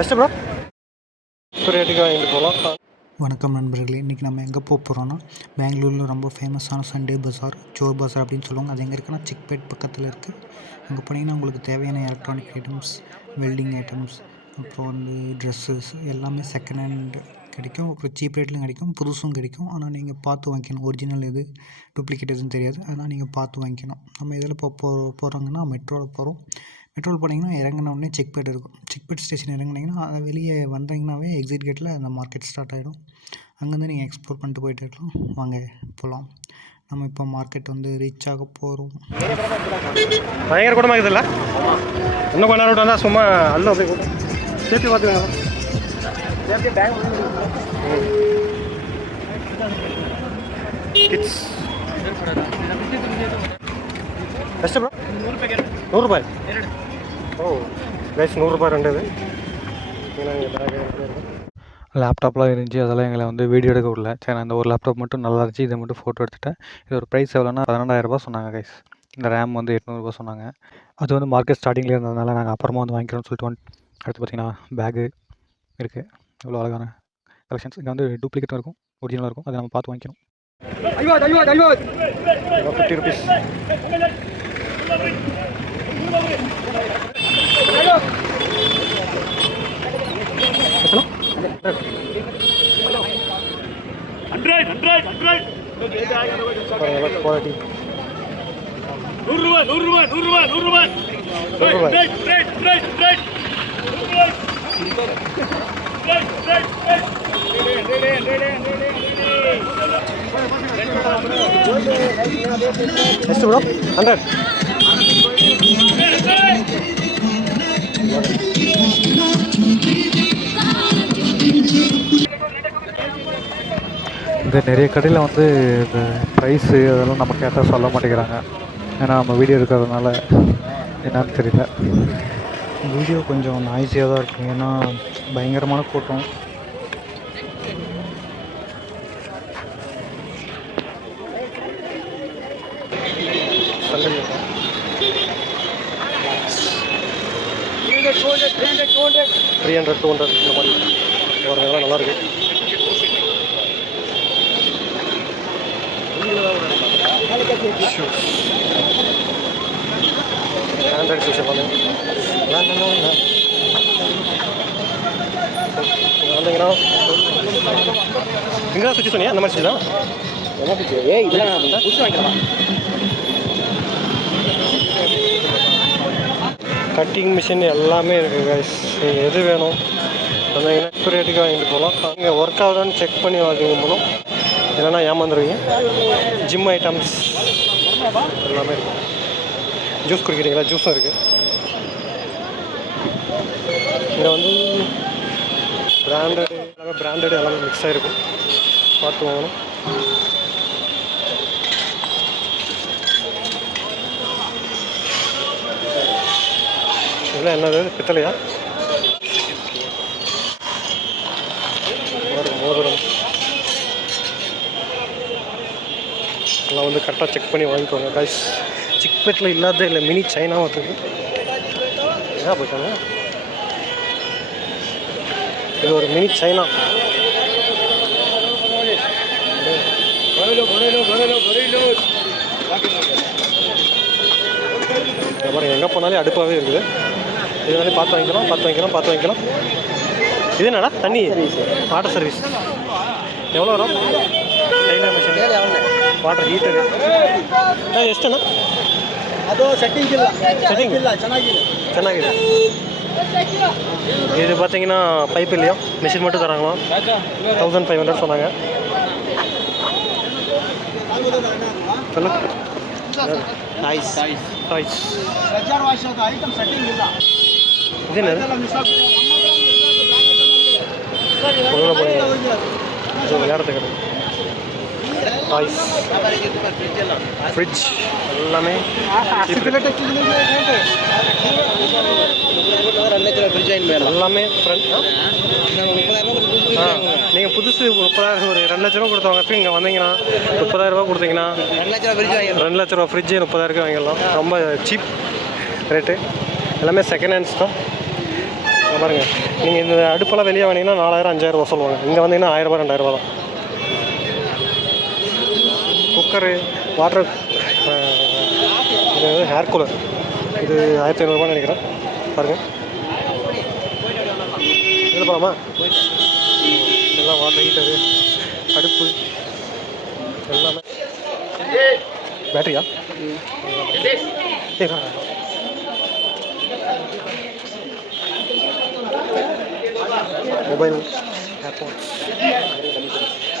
Best bro ரேட்டுக்கு வாங்கிட்டு போகலாம். வணக்கம் நண்பர்களே, இன்றைக்கி நம்ம எங்கே போகிறோன்னா பெங்களூரில் ரொம்ப ஃபேமஸான சண்டே பஜார், சோர் பஜார் அப்படின்னு சொல்லுவாங்க. அது எங்கே இருக்குன்னா சிக்பேட் பக்கத்தில் இருக்குது. அங்கே போனீங்கன்னா உங்களுக்கு தேவையான எலக்ட்ரானிக் ஐட்டம்ஸ், வெல்டிங் ஐட்டம்ஸ், அப்புறம் வந்து ட்ரெஸ்ஸஸ் எல்லாமே செகண்ட் ஹேண்ட் கிடைக்கும். அப்புறம் சீப் ரேட்லையும் கிடைக்கும், புதுசும் கிடைக்கும். ஆனால் நீங்கள் பார்த்து வாங்கிக்கணும், ஒரிஜினல் எது டூப்ளிகேட் எதுவும் தெரியாது. அதனால் நீங்கள் பார்த்து வாங்கிக்கணும். நம்ம இதில் இப்போ போகிறாங்கன்னா மெட்ரோவில் போகிறோம். மெட்ரோவில் போனீங்கன்னா இறங்கினோடனே செக்பேட் இருக்கும். செக்பேட் ஸ்டேஷன் இறங்குனீங்கன்னா அதை வெளியே வந்தீங்கன்னாவே எக்ஸிட் கேட்டில் அந்த மார்க்கெட் ஸ்டார்ட் ஆகிடும். அங்கேருந்து நீங்கள் எக்ஸ்ப்ளோர் பண்ணிட்டு போயிட்டு இருக்கலாம். வாங்க போகலாம். நம்ம இப்போ மார்க்கெட் வந்து ரீச் ஆக போகிறோம். பயங்கர கூட்டமாக இருக்குதுல்ல? இன்னும் கொஞ்ச நேரம் வந்தால் சும்மா அல்ல அப்படியே கூட்டம். சேர்த்து பார்த்துக்கோங்க. கிட்ஸ் பெஸ்ட்டு ப்ரோ 100 ரூபாய். ஓ கைஸ் 100 ரூபாய் ரெண்டு. லேப்டாப்லாம் இருந்துச்சு, அதெல்லாம் எங்களை வந்து வீடியோ எடுக்க விடல. சரி, நான் இந்த ஒரு லேப்டாப் மட்டும் நல்லா இருந்துச்சு, இதை மட்டும் ஃபோட்டோ எடுத்துட்டேன். இது ஒரு ப்ரைஸ் எவ்வளோன்னா 12,000 ரூபா சொன்னாங்க கைஸ். இந்த ரேம் வந்து 800 ரூபா சொன்னாங்க. அது வந்து மார்க்கெட் ஸ்டார்டிங்லேயே இருந்ததுனால நாங்கள் அப்புறமா வந்து வாங்கிக்கிறோம்னு சொல்லிட்டு அடுத்து பார்த்தீங்கன்னா பேகு இருக்குது. இவ்வளோ அழகான கலெக்ஷன்ஸ். இங்கே வந்து டூப்ளிகேட்டும் இருக்கும், ஒரிஜினலாக இருக்கும். அதை நம்ம பார்த்து வாங்கிக்கணும். 50 ருபீஸ். குவாலிட்டி 100 ரூபாய். ಎಷ್ಟು ப்ரோ 100. இந்த நிறைய கடையில் வந்து இந்த ப்ரைஸு அதெல்லாம் நம்ம கேட்டால் சொல்ல மாட்டேங்கிறாங்க. ஏன்னா நம்ம வீடியோ இருக்கிறதுனால என்னன்னு தெரியல. வீடியோ கொஞ்சம் நாய்ஸியாக தான் இருக்கும், ஏன்னா பயங்கரமான கூட்டம். $300 $200 இந்த மாதிரி வரதெல்லாம் நல்லாயிருக்கு. ஆண்ட்ராய்டு ஷூஸ் எல்லாமே வந்தீங்கன்னா இங்கே சுற்றி சொன்னியா அந்த மாதிரி சுற்றி தான் கட்டிங் மிஷின் எல்லாமே இருக்குது கைஸ். நீங்கள் எது வேணும் வந்தீங்கன்னா இப்போ ரேட்டுக்கு வாங்கிட்டு போகலாம். அங்கே ஒர்க் ஆகுதான்னு செக் பண்ணி வாங்கிங்க போகணும், இல்லைன்னா ஏமாந்துருவீங்க. ஜிம் ஐட்டம்ஸ் எல்லாமே இருக்குது. ஜூஸ் குடிக்கிறீங்களா? ஜூஸும் இருக்குது. இங்கே வந்து பிராண்டட் எல்லாமே மிக்ஸ் ஆகிருக்கும், பார்த்து வாங்கணும். இதெல்லாம் என்னது? பித்தளையா? மோதிரம் எல்லாம் வந்து கரெக்டாக செக் பண்ணி வாங்கிக்கோங்க கைஸ். சிக்பேட்டில் இல்லாத இல்லை மினி சைனாவும் இருக்குது. என்ன போயிட்டாங்க? இது ஒரு மினி சைனா. பாருங்க, எங்கே போனாலே அடுப்பாகவே இருக்குது. இது வந்து பார்த்து வாங்கிக்கலாம். இது என்னடா? தண்ணி வாட்டர் சர்வீஸ் எவ்வளோ வரும்? ಟೈಲರ್ ಮಿಷನ್ ವಾಟರ್ ಹೀಟರ್ ಎಷ್ಟಣ್ಣ? ಅದು ಸೆಟ್ಟಿಂಗ್ ಇಲ್ಲ ಚೆನ್ನಾಗಿದೆ. இது பார்த்தீங்கன்னா பைப் இல்லையா, மிஷின் மட்டும் தராங்களாம். 1500 சொன்னாங்க. சொல்லு. இது என்னது? விளையாடுறதுக்கு டாய்ஸ், ஃப்ரிட்ஜ் எல்லாமே எல்லாமே ஃப்ரெண்ட். நீங்கள் புதுசு 30,000 ஒரு 2 லட்ச ரூபா கொடுத்தவங்க இங்கே வந்தீங்கன்னா 30,000 ரூபா கொடுத்தீங்கன்னா 2 லட்ச ரூபா ஃப்ரிட்ஜு 30,000 வாங்கிடலாம். ரொம்ப சீப் ரேட்டு. எல்லாமே செகண்ட் ஹேண்ட்ஸ் தான். பாருங்க, நீங்கள் இந்த அடுப்பெல்லாம் வெளியே வாங்கினீங்கன்னா 4000 5000 சொல்லுவாங்க. இங்கே வந்தீங்கன்னா 1000 2000 தான். குக்கரு, வாட்டர், இது ஹேர் கூலர், இது 1500 நினைக்கிறேன். பாருங்கள், இதில் போகலாமா? எல்லாம் வாட்டர் ஹீட்டரு, அடுப்பு எல்லாமே. பேட்டரியா? மொபைல், ஏர்போர்ட்ஸ்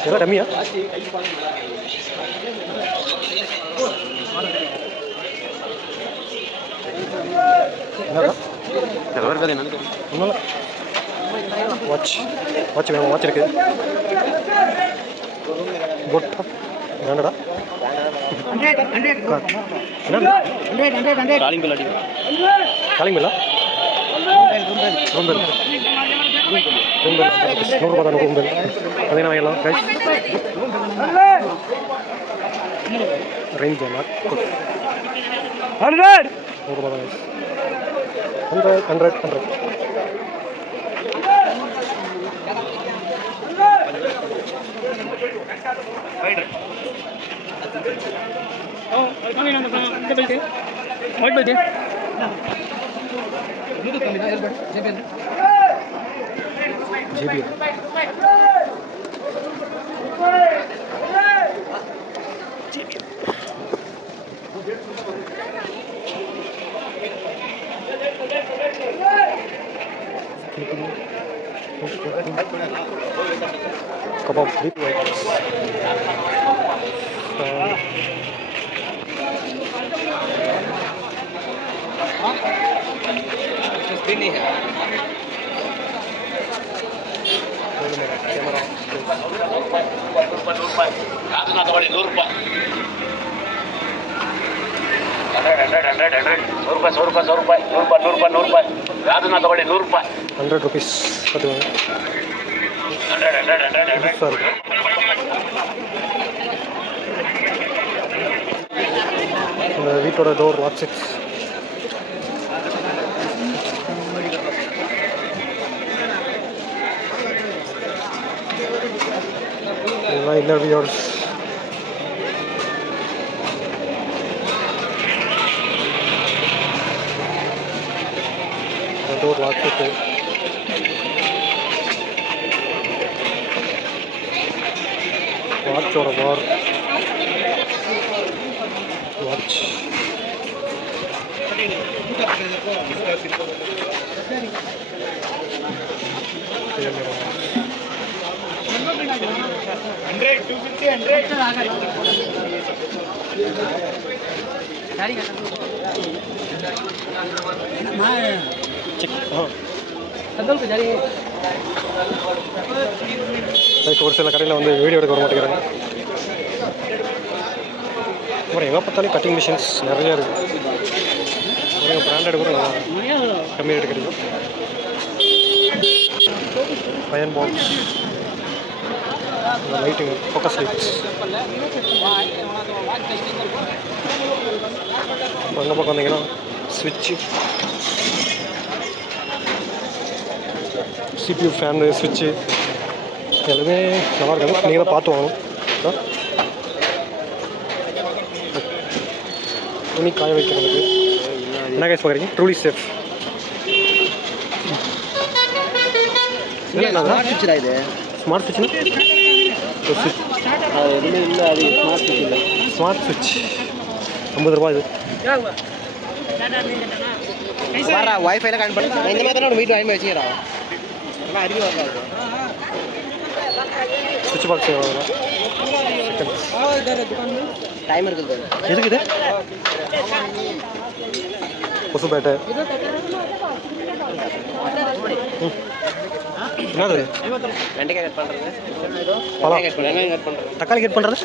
இதெல்லாம் டம்மியா? ஒன்றும் வாட்ச் வேணும். வாட்ச் இருக்குது. பொட்டா வேண்டடா. காலிங் பில்லா? ரூம் பில் 100 ரூபா தான். ரூம் பில் அதே வாங்கிடலாம். ரேஞ்ச் 100 ரூபா தான். 100 GB. Kebab, beef items, camera, ₹100 பார்த்துக்கோங்க. இந்த வீட்டோட டோர் லாக் 6. இதெல்லாம் இன்னர் வியர்ஸ். டோர் லாக் இருக்கு. வாட்சோட பார், வாட்ச், ஒரு சில கடையில் வந்து வீடியோ எடுக்க வர மாட்டேங்கிறாங்க. அப்புறம் எங்கே பார்த்தாலும் கட்டிங் மிஷின்ஸ் நிறையா இருக்குது. பிராண்டட் கூட கம்மி ரேட்டு கிடைக்கும். அயன் பாக்ஸ், லைட்டுங்க, ஃபோக்கஸ் லைட்ஸ். அந்த பக்கம் வந்தீங்கன்னா ஸ்விட்சு, சிபியூ ஃபேனு, ஸ்விட்சு எல்லாமே நல்லா இருக்காங்க. நீங்கள் தான் பார்த்து வாங்கணும். துணி காய வைக்கிறதுக்கு என்ன கேஸ் பார்க்குறீங்க? Truly safe. ஸ்மார்ட் சுவிட்ச் ஸ்மார்ட் சுவிட்ச் 50 ரூபா. இது வைஃபைல கனெக்ட் பண்ணி இந்த மாதிரி தானே வீட்டு வாங்கி வச்சுக்கிறோம். ஆனால் அறிவு வராது. சுவிட்ச் பாக்ஸ் டைம் இருக்குது. எதுக்கு இது? கொசு பேட்டை. என்னது? வெண்டைக்காய் கட் பண்ணுறது, பழம் வெங்காயம் கட் பண்ணுறது, தக்காளி கட் பண்ணுறது.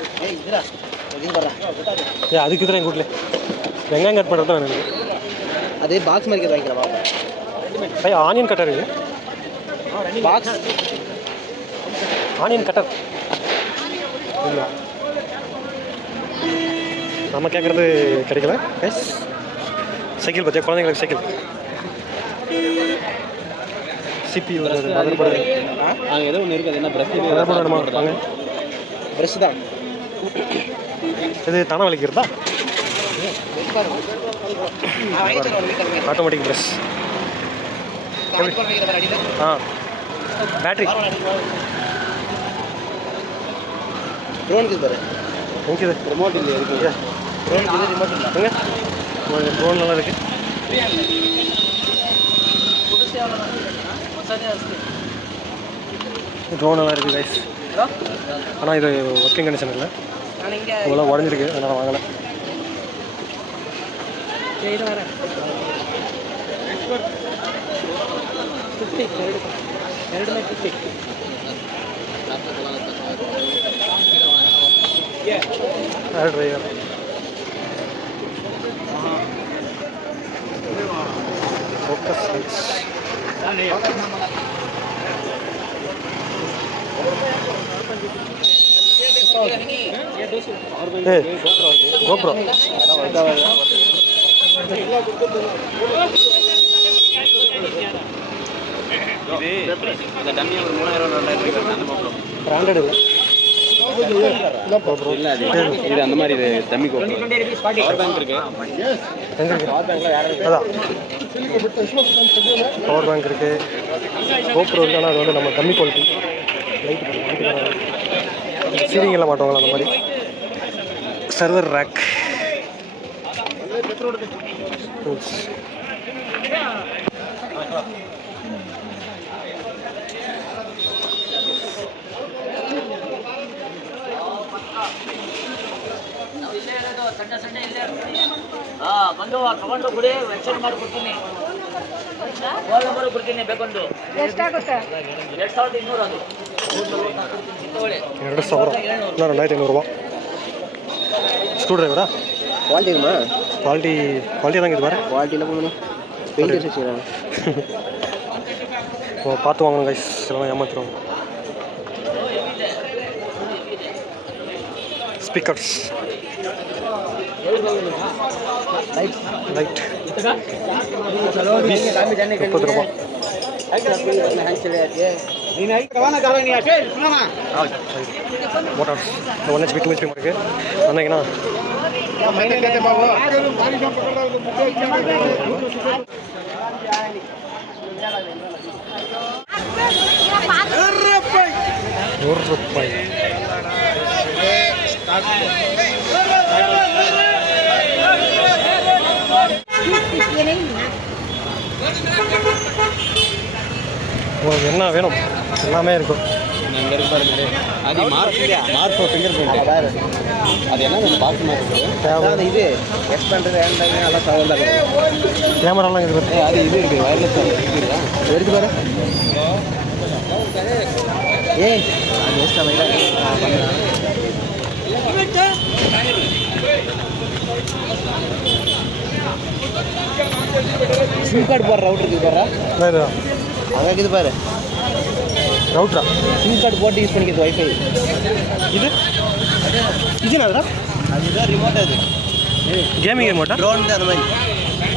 அதுக்கு தான் எங்கள் வீட்டில் வெங்காயம் கட் பண்ணுறது தான் வேணும். அது பாக்ஸ் மாதிரி வாங்கிக்கிறவா? ஐயா, ஆனியன் கட்டர். இது பாக்ஸ் ஆனியன் கட்டர் இல்லை. நம்ம கேட்குறது கிடைக்கல. சைக்கிள் பார்த்தியா? குழந்தைங்களுக்கு சைக்கிள். CPU மதர் போர்டு அங்கே ஏதோ ஒன்று இருக்குது. என்ன ப்ரெஷ் மதர் போர்டு வேணுமா வாங்க. ப்ரெஷ் தான். இது தானே வலிக்கிறதா? Automatic brush. பேட்டரி ட்ரோனுக்கு பாரு. எங்கே ரிமோட் இல்லை இருக்கு. ட்ரோனுக்கு ரிமோட் இல்லை. ட்ரோன் நல்லா இருக்கு. ட்ரோன் நல்லா இருக்குது கைஸ். ஆனால் இது ஒர்க்கிங் கண்டிஷன் இல்லை, இதெல்லாம் உடஞ்சிருக்கு, அதனால் வாங்கலை. Driver focus lights. GoPro branded இல்லை. இது அந்த மாதிரி இது டம்மி கோப்ரோ. பவர் பேங்க் இருக்கு. எங்கே இருக்கு? பவர் பேங்க்ல வேற இருக்கு. அதான் பவர் பேங்க் இருக்குது, கோப்ரோ இருக்குது. ஆனால் அது வந்து நம்ம கம்மி குவாலிட்டி லைட் சீலிங் எல்லாம் மாட்டுவாங்களா அந்த மாதிரி. சர்வர் ரேக் ಬಂದು ತಗೊಂಡು ಬಿಡಿ, ವೆಬ್ಸೈಟ್ ಮಾಡಿ ಕೊಡ್ತೀನಿ, ಫೋನ್ ನಂಬರ್ ಕೊಡ್ತೀನಿ ಬೇಕೊಂದು. ಎಷ್ಟಾಗುತ್ತೆ? 2200 ಅದು. 2000 இன்னும் 2500 ஸ்க்ரூ ட்ரைவரா? குவாலிட்டி இருக்குமா? குவாலிட்டி தாங்க இது பாரு. குவாலிட்டியில் போகணும். பெயிண்ட் வச்சுக்கிறாங்க. பார்த்து வாங்கணும் கைஸ், எல்லாம் ஏமாத்துறோம். ஸ்பீக்கர்ஸ் லைட் 30 ரூபா. மோட்டார்ஸ் 1 HP 2 HP இருக்குது. வந்தீங்கன்னா ₹100. உங்களுக்கு என்ன வேணும் எல்லாமே இருக்கும். இங்கே இருக்கு பாருங்க. அது மார்க் ஃபிங்கர் பிரிண்ட். அது என்ன பாக்ஸ் மாதிரி தேவை. இது எக்ஸ் பண்ணுறது எல்லாம் சவுண்ட் தான். கேமராலாம் இது பாரு. அது இது இருக்குது, வயர்லெஸ் இருக்குதா? எடுத்து பாரு. ஏய் அது எக்ஸ்ட்ரா வைடா பண்ணுறேன். சிம் கார்டு போடுற ரவுட்டர் இருக்குது பாரு. அதான் இருக்குது பாரு ரவுட்டரா? சிம் கார்டு போட்டு யூஸ் பண்ணிக்கிறது வைஃபை. இது என்னதுடா? அதுதான் ரிமோட். அது கேமிங் ரிமோட்டா? ட்ரோன் அந்த மாதிரி.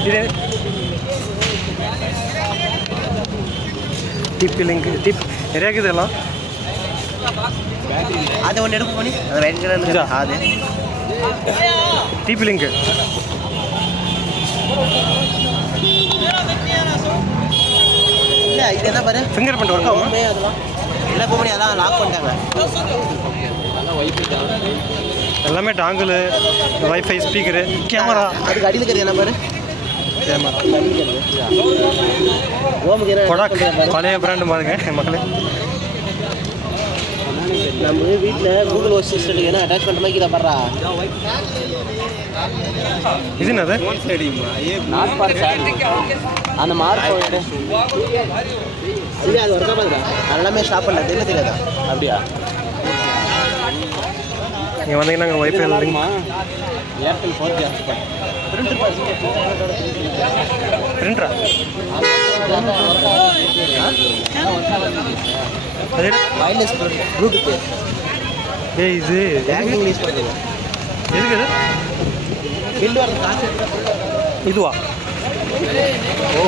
இது டிபி லிங்க் டிப் நிறைய இருக்குது எல்லாம். அது ஒன்று எடுக்க போனி அது ரைட் கலர். அது டிபி லிங்க் இல்லை, இது என்ன பாரு, ஃபிங்கர் பிரிண்ட் ஒர்க் ஆகும். அதெல்லாம் என்ன போனி அதெல்லாம் லாக் பண்ணிட்டாங்க. அதெல்லாம் வைஃபை தான் எல்லாமே டாங்கிள், வைஃபை, ஸ்பீக்கரு, கேமரா. அதுக்கு அடியில் இருக்கிறது என்ன பாரு, கேமரா. ஓமுக்கு என்ன பழைய பிராண்டு பாருங்க மக்களே. நம்ம வீட்டில் கூகுள் அசிஸ்டன்ட் என்ன அட்டாச் பண்ணுற மாதிரி பாடுறா. இது என்னது? நாட் பார் அந்த மார்க் இல்லை, அது ஒர்க்காக பாருங்க. அதெல்லாமே ஸ்டாப் பண்ணல, தெரியாதா? அப்படியா? நீங்கள் வந்தீங்கன்னா நாங்கள் வைஃபை இல்லைங்கம்மா. Airtel 4G பிரிண்டரா? அது வயர்லெஸ் ப்ளூடூத். ஏய் இது பேங்கிங் யூஸ் பண்ணுறது. எதுக்கு இது? பில் வரது காசு. இதுவா? ஓ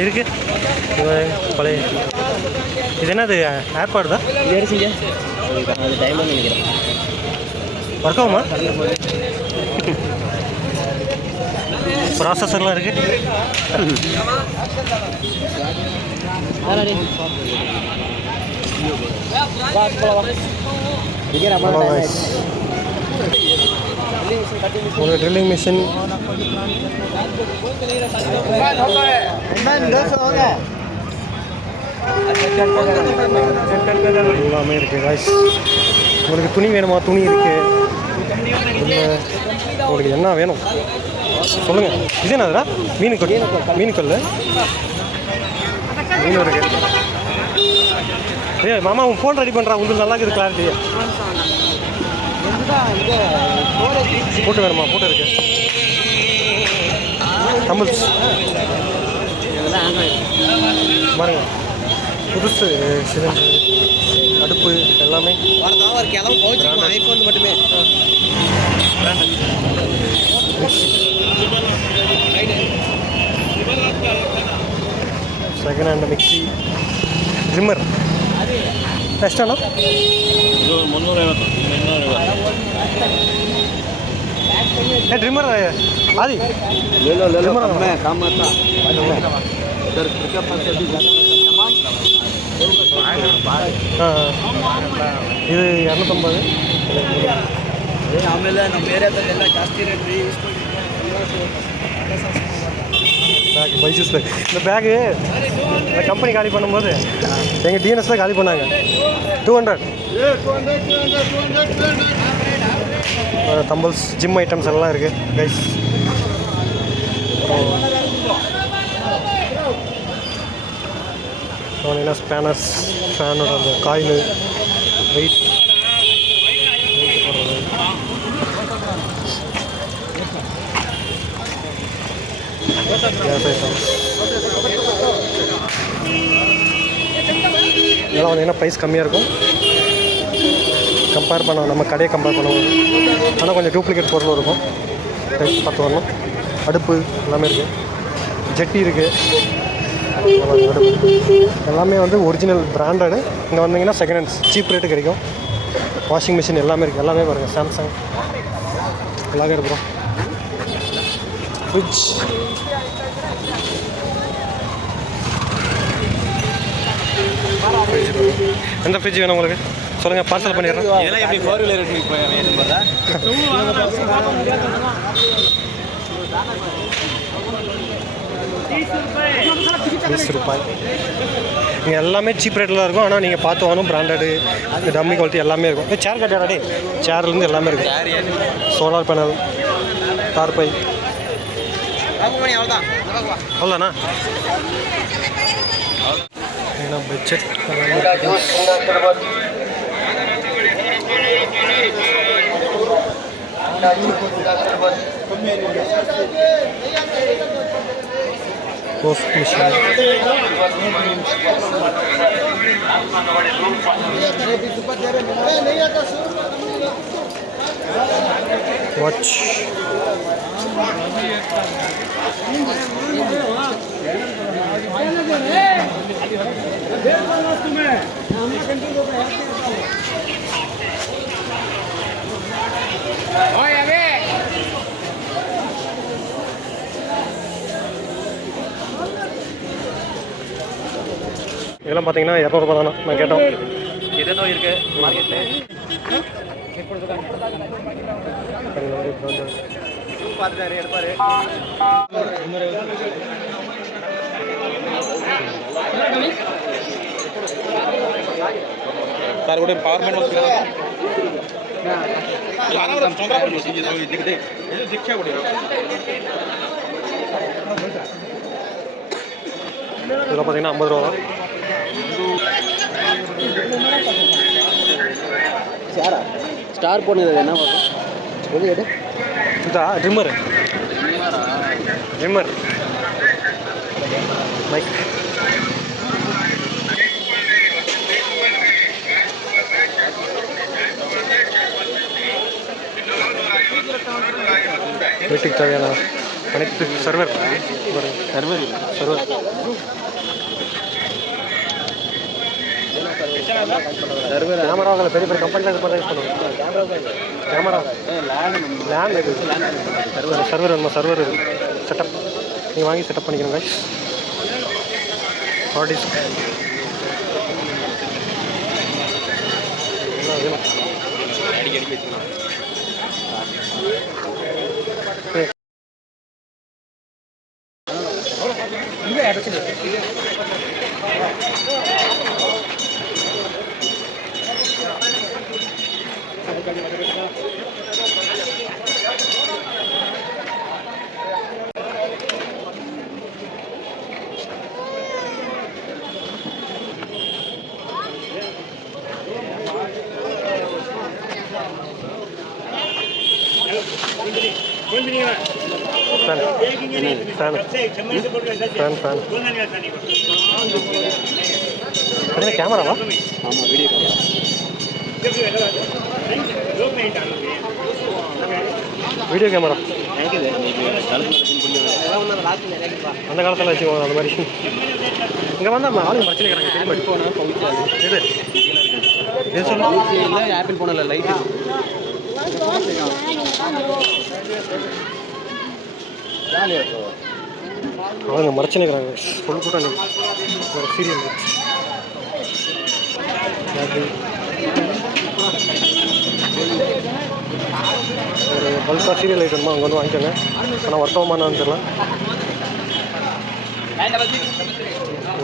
இருக்கு பழைய இது என்னது ஏர்பாடு தான் இது அடிச்சிங்க அது டைம் நினைக்கிறேன் ஒர்க் ஆகுமா ப்ராசஸர்லாம் இருக்கு ஒரு ட்ரில்லிங் மிஷின் எல்லாமே இருக்கு காய்ஸ் உங்களுக்கு துணி வேணுமா துணி இருக்கு உங்களுக்கு என்ன வேணும் சொல்லுங்க இது என்னதுடா மீனுக்கல் மீனுக்கல் மீன் இருக்கு ஏ மாமா உன் ஃபோன் ரெடி பண்ணுறான் உங்களுக்கு நல்லா இருக்குது கிளாரிட்டி போட்டு வேணுமா போட்டு இருக்கு தமிழ்ஸ் பாருங்க புதுசு சிலிண்டர் அடுப்பு எல்லாமே ஒரு கிளம்பு போச்சுக்கணும் ஐஃபோன் மட்டுமே செகண்ட் ஹேண்ட் மிக்சி ட்ரிம்மர் ಎಷ್ಟಣ್ಣ ಇದು 350 ಡ್ರಿಮ್ಮರ್ ಆದಿ ಇದು 250 ಆಮೇಲೆ ನಮ್ಮ ಏರಿಯಾದಲ್ಲೆಲ್ಲ ಜಾಸ್ತಿ ರೇಟ್ ರೀ பேக் பைஜூஸ் பேக் இந்த பேகு இந்த கம்பெனி காலி பண்ணும்போது எங்கள் டிஎன்எஸ் தான் காலி பண்ணாங்க 200 தம்பல்ஸ் ஜிம் ஐட்டம்ஸ் எல்லாம் இருக்குது கைஸ் என்ன ஸ்பேனர்ஸ் ஃபேனோட அந்த காயில் வெயிட் கேஸ் ஐட்டம்ஸ் இதெல்லாம் வந்தீங்கன்னா ப்ரைஸ் கம்மியாக இருக்கும் கம்பேர் பண்ண நம்ம கடையை கம்பேர் பண்ணுவோம் ஆனால் கொஞ்சம் டூப்ளிகேட் பொருளும் இருக்கும் ப்ரைஸ் பார்த்து வரணும் அடுப்பு எல்லாமே இருக்குது ஜெட்டி இருக்குது அடுப்பு எல்லாமே வந்து ஒரிஜினல் பிராண்டடு இங்கே வந்தீங்கன்னா செகண்ட் ஹேண்ட்ஸ் சீப் ரேட்டு கிடைக்கும் வாஷிங் மிஷின் எல்லாமே இருக்குது எல்லாமே பாருங்கள் சாம்சங் எல்லாமே இருக்கிறோம் ஃப்ரிட்ஜ் எந்த ஃப்ரிட்ஜ் வேணும் உங்களுக்கு சொல்லுங்கள் பார்சல் பண்ணிடுறேன் இதெல்லாம் எப்படி 4-wheeler எடுத்துட்டு போய் பார்த்தா ₹20 இங்கே எல்லாமே சீப் ரேட்டில் தான் இருக்கும் ஆனால் நீங்கள் பார்த்து வாங்கணும் பிராண்டடு டம்மி குவாலிட்டி எல்லாமே இருக்கும் சேர் கட்டியாடே சேர்லேருந்து எல்லாமே இருக்கும் சோலார் பேனல் தார்பை அவ்வளோண்ணா ஏன்னா பட்ஜெட் போஸ்ட் மிஷின் வாட்ச் இதெல்லாம் பார்த்தீங்கன்னா 200 தானே நான் கேட்டோம் எதோ இருக்கு மார்க்கெட்டில் பார்த்துட்டாரு எடுப்பாரு சார் கூட பவர் பேங்க் இதெல்லாம் பார்த்தீங்கன்னா 50 ரூபா சாரா ஸ்டார் போனது என்ன பார்க்கும் எது இதா ட்ரிம்மர் மைக் வீட்டுக்கு தேவையான அனைத்து சர்வர் கேமராவில் பெரிய பெரிய கம்பெனியில் இது மாதிரி யூஸ் பண்ணுவாங்க. கேமரா லேண்ட் இருக்குது, சர்வர் வேணுமா? சர்வர் செட்டப் நீங்கள் வாங்கி செட்டப் பண்ணிக்கணுங்க. ஹார்ட் டிஸ்க் எல்லாம் வேணும். அடிக்கடி வச்சுக்கலாம். ஃபேன் அது கேமராவா? ஆமாம், வீடியோ கேமரா. வீடியோ கேமரா இருக்குது. அந்த காலத்தில் வச்சுக்கோங்க அந்த மாதிரி. இங்கே வந்து அந்த ஆளுங்க பிரச்சனை இருக்கிறாங்க. இது இது சொல்லு. ஆப்பிள் போனல லைட் அவங்க மறைச்சினுக்கிறாங்க. ஃபுல் கூட்டம் ஒரு சீரியல் ஒரு பல்காக சீரியல் ஐட்டமா அங்கே வந்து வாங்கிக்கோங்க. ஆனால் வர்த்தகமானு தெரியல.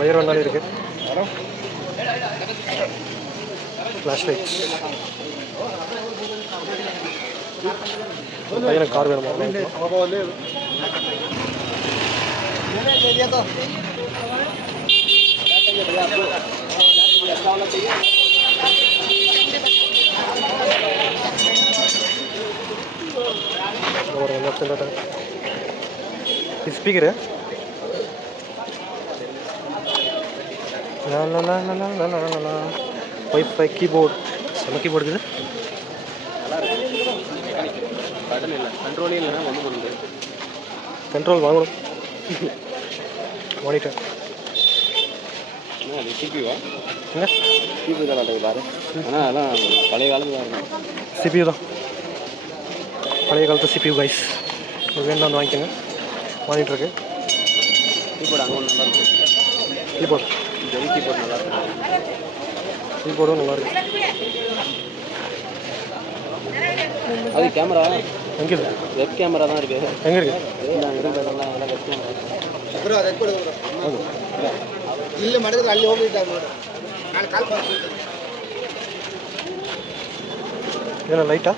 ஒயர் வந்தாலும் இருக்குது. Flash lights. பையனுக்கு கார் வேணுமா? இது ஸ்பீக்கரு. Wifi keyboard. என்ன கீபோர்டு இருக்குது? பட்டன் இல்லை, கண்ட்ரோலே இல்லைன்னா ஒன்றும் பண்ணுது. கண்ட்ரோல் வாங்கணும். மானிட்டர் அது சிபியூவா? என்ன சிபியூ தான் காட்டுது பாரு. ஆனால் அதெல்லாம் பழைய காலத்தில் தான் இருக்கும். சிபியூ தான், பழைய காலத்து சிபியூ கைஸ். வேணும் வந்து வாங்கிக்கோங்க. மானிட்டருக்கு கீபோர்டு அங்கே ஒன்று நல்லாயிருக்கும். கீபோர்டு ஜெவி கீபோர்டு நல்லாயிருக்கும். கீபோர்டும் நல்லாயிருக்கு. அது கேமரா எங்கே இருக்குது? வெப் கேமரா தான் இருக்குது. எங்கே இருக்குது? இல்லை மடக்கு அள்ளி ஓடிட்டாங்க. ஏன்னா லைட்டா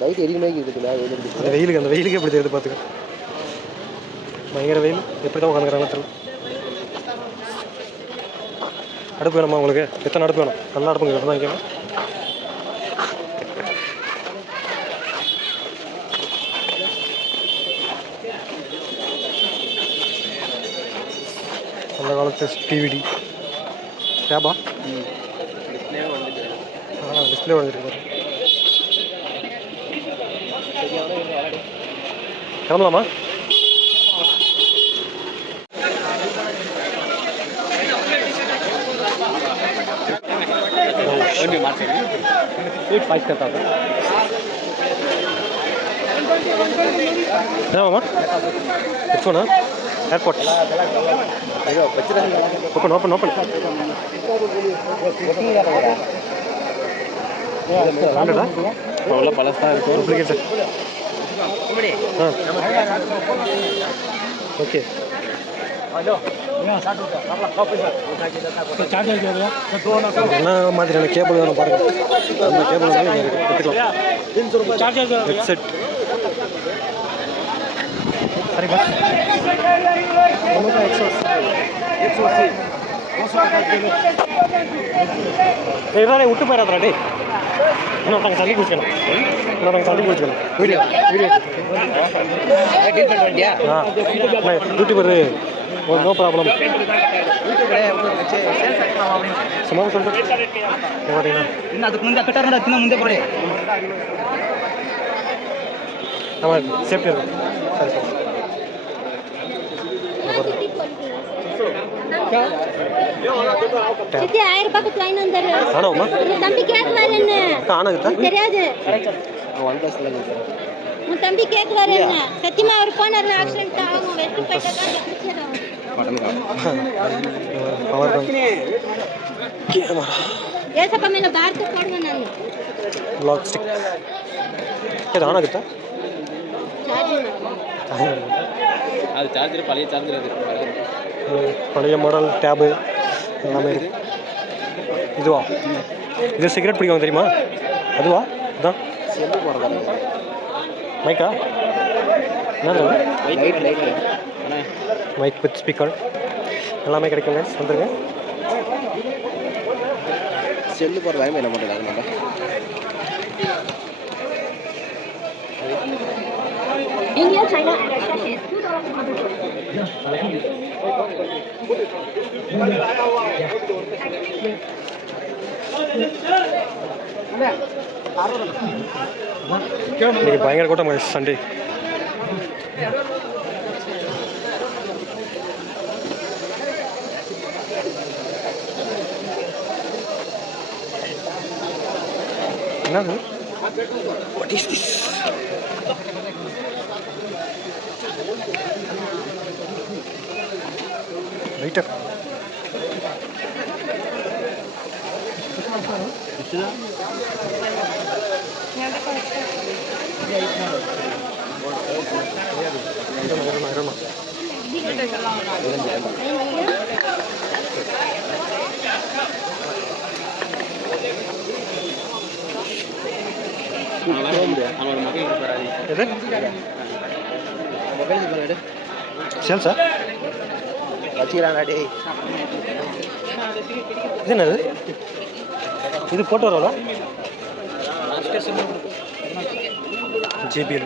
லைட் எரியுமே இருக்குதுல்ல. அந்த வெயிலுக்கு, அந்த வெயிலுக்கு எப்படி தெரியுது பார்த்துக்க. பயங்கர வெயில். எப்படி தான் உட்காந்துக்கிறாங்க தெரியல. அடுப்பு வேணுமா உங்களுக்கு? எத்தனை அடுப்பு வேணும்? நல்ல அடுப்புங்க தான் வைக்கணும். அந்த காலத்து டிவிடி கேபா. டிஸ்பிளே வந்துருக்கு. கிளம்பலாமா? ஏமாம்மா ஹெட்ஃபோனா? Airport open open open. ஹண்ட்ரடா? அவ்வளோ பழசாக இருக்கும். டூப்ளிகேட். ஓகே. என்ன மாதிரியான கேபிள் வேணும் பாருங்க. அந்த கேபிள் வந்து எடுத்துக்கலாம். ஹெட்செட் சரி பஸ். இதெல்லாம் விட்டு போயிடாதா டே. இன்னொருத்தங்க தள்ளி குடிக்கணும். இன்னொருத்தங்க தள்ளி குடிக்கணும். Video video YouTuber no problem. சும்மா சொல்லிட்டு பார்த்தீங்கன்னா அதுக்கு முந்தைய கட்டாரம் ಮುಂದೆ ಕೊಡಿ. ஆமாம் சேஃப்டி இருக்கும். சரி சரி. சித்தி 1000 ரூபாய்க்கு வாங்கி வந்தாரு. ஆனாவுமா உன் தம்பி கேக்குவாரு என்ன? ஆனாகுதா தெரியாது. ஒன் ப்ளஸ்ல உன் தம்பி கேக்குவாரு என்ன? சத்தியமா அவர் போனாரு ஆக்சிடென்ட் ஆகும். வெஸ்ட் போயிட்டா தான் பிடிச்சிடும். பவர் பேங்க் கேமரா ஏசப்பா மேல பாரத்து போடுவேன் நான். லாக் ஸ்டிக் இது ஆனாகுதா சார்ஜிங் அது சார்ஜர் பழைய சார்ஜர் அது பழைய மாடல் டேபு எல்லாமே இருக்கு. இதுவா இது சிகரெட் பிடிக்கும் தெரியுமா? அதுவா இதுதான் செல்லு போடுறது மைக்கா என்ன light light mic with speaker எல்லாமே கிடைக்குங்க. வந்துருங்க. செல்லு போடுற டைம் என்ன பண்ணுறது நம்ம India, China, and Russia is $2 இன்னைக்கு பயங்கர கூட்டம் சண்டே. என்னது? What is this? லைட்டர் எது சேல்ஸா வச்சுக்கிறாங்க டே இது என்னது? இது போட்டு வரவா? JBL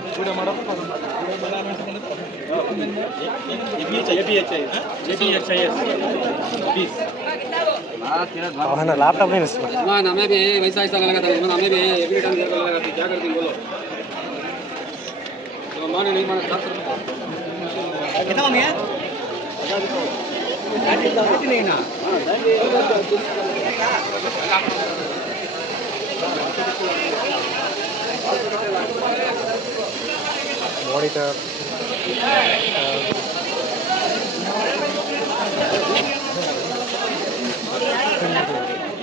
लैपटॉप नहीं हमें भी वैसा ऐसा लगा था हमें भी एवरी टाइम लगा था क्या करती बोलो तो माने नहीं माने कितना मम्मी है नहीं ना मॉनिटर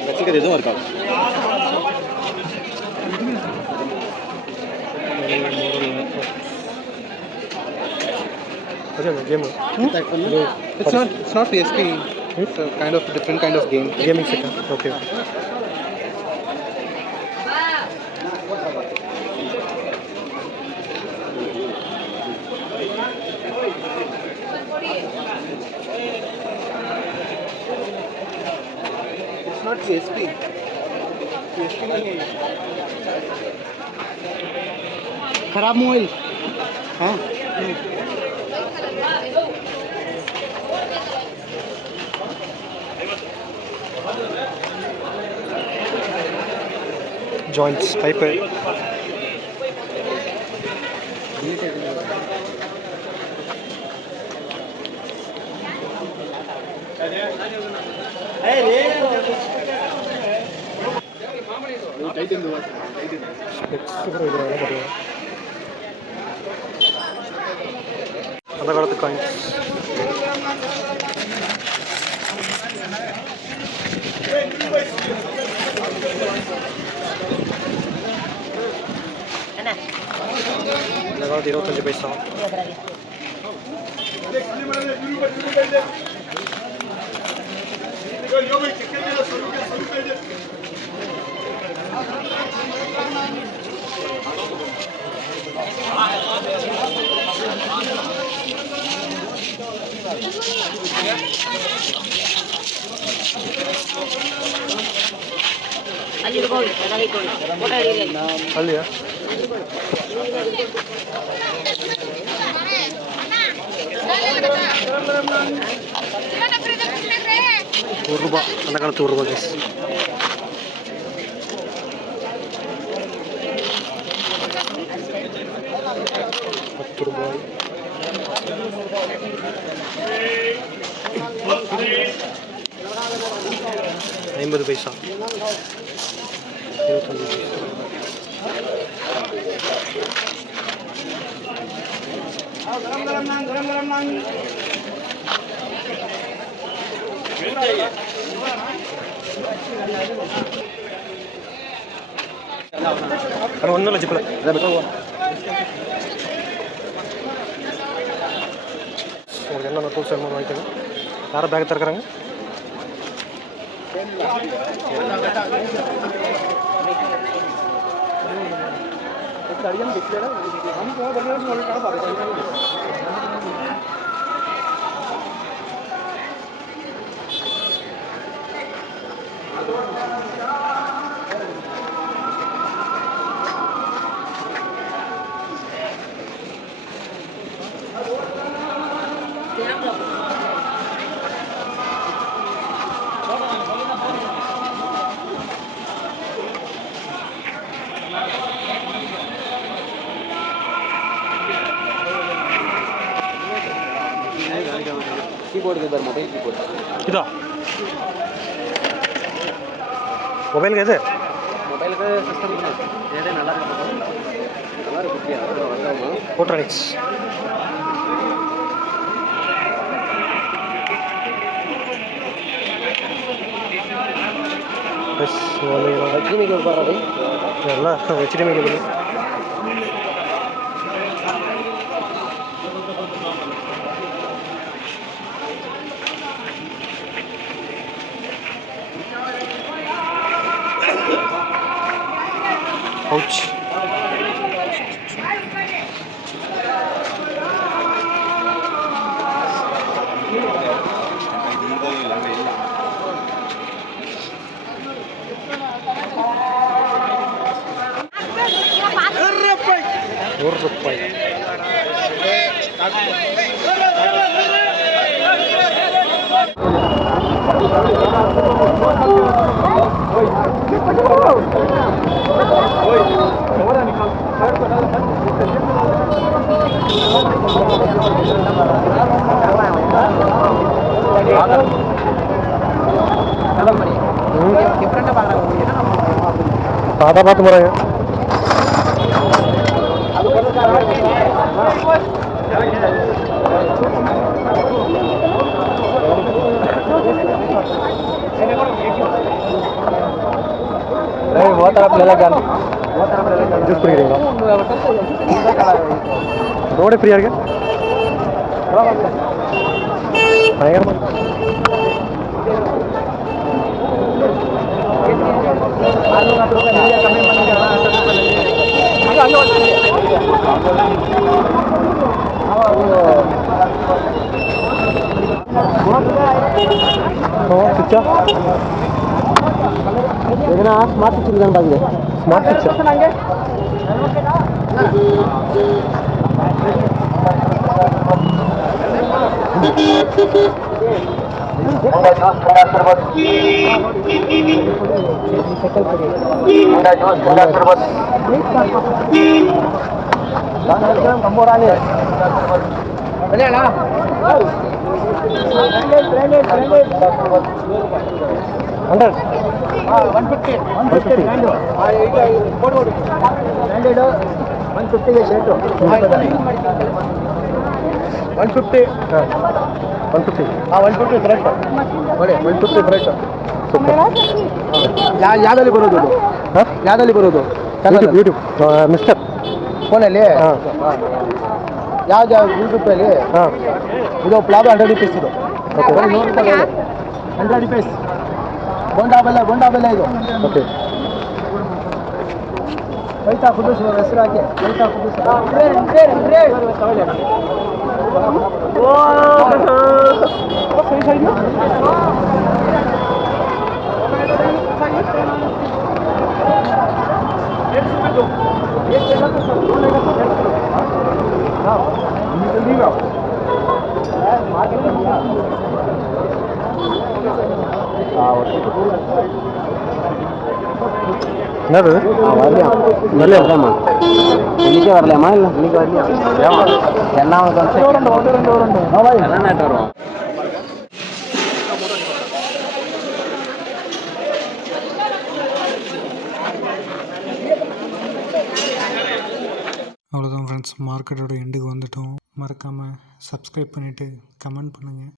வச்சுக்கிறது எதுவும் இருக்கா game It's not PSP. It's a kind of different kind of game. Gaming set okay It's not PSP. PSP नहीं है. खराब मोबाइल. हाँ. जॉइंट्स पाइपर அந்த காலத்து காயின்ஸ் இந்த காலத்து 25 பைசா ಅಲ್ಲಿಯಾ ₹1 அந்த காலத்து ₹1 கேஸ் ரூபாய். ஐம்பது பைசா, 25 பைசா. அது ஒன்றும் இல்லை ஜிப்பில் உங்களுக்கு என்னென்ன டூல்ஸ் வேணுமோ வாங்கிக்கோங்க. யாரும் பேக் திறக்கிறாங்க? कीबोर्ड के मोबाइल कीबोर्ड இதா மொபைலுக்கு எது? மொபைலுக்கு சிஸ்டம் ஏதே நல்லா இருக்கும். நல்லா இருக்குயா வந்தாமா போட்ரானிக்ஸ். எஸ் HDMI के ऊपर भाई எல்லாம் HDMI கேபிள். பவுச். ₹1. சாதா பார்த்து போகிறாங்க. ஜூஸ் குடிக்கிறீங்களா? ரோடே ஃப்ரீயாக இருக்கு. பயங்கரமாக சுவிட்சா எதுனா ஸ்மார்ட் சுவிட்ச் இருக்கான்னு பாருங்க. ஸ்மார்ட் சுவிட்சா ಯಾವ್ದಲ್ಲಿ ಬರೋದು ಯಾವ್ದಲ್ಲಿ ಬರೋದು ಯೂಟ್ಯೂಬ್ ಮಿಸ್ಟರ್ ಫೋನಲ್ಲಿ ಯಾವ್ದು ಯೂಟ್ಯೂಬಲ್ಲಿ ಹಾಂ ಇದು ಪ್ಲಾಬ್ ₹100 ಇದು ₹100 ಬೋಂಡಾ ಬೆಲ್ಲ ಇದು ಓಕೆ ಕೈತಾ ಕುದುಸು ಹೆಸರು ಹಾಕಿ ಕೈತಾ ಕುದುಸು என்னது நல்ல இன்னைக்கே வரலையாமா இல்லை இன்னைக்கு வரலையா என்ன வரும் அவ்வளோதான் ஃப்ரெண்ட்ஸ், மார்க்கெட்டோட எண்டுக்கு வந்துட்டோம். மறக்காமல் சப்ஸ்கிரைப் பண்ணிவிட்டு கமெண்ட் பண்ணுங்கள்.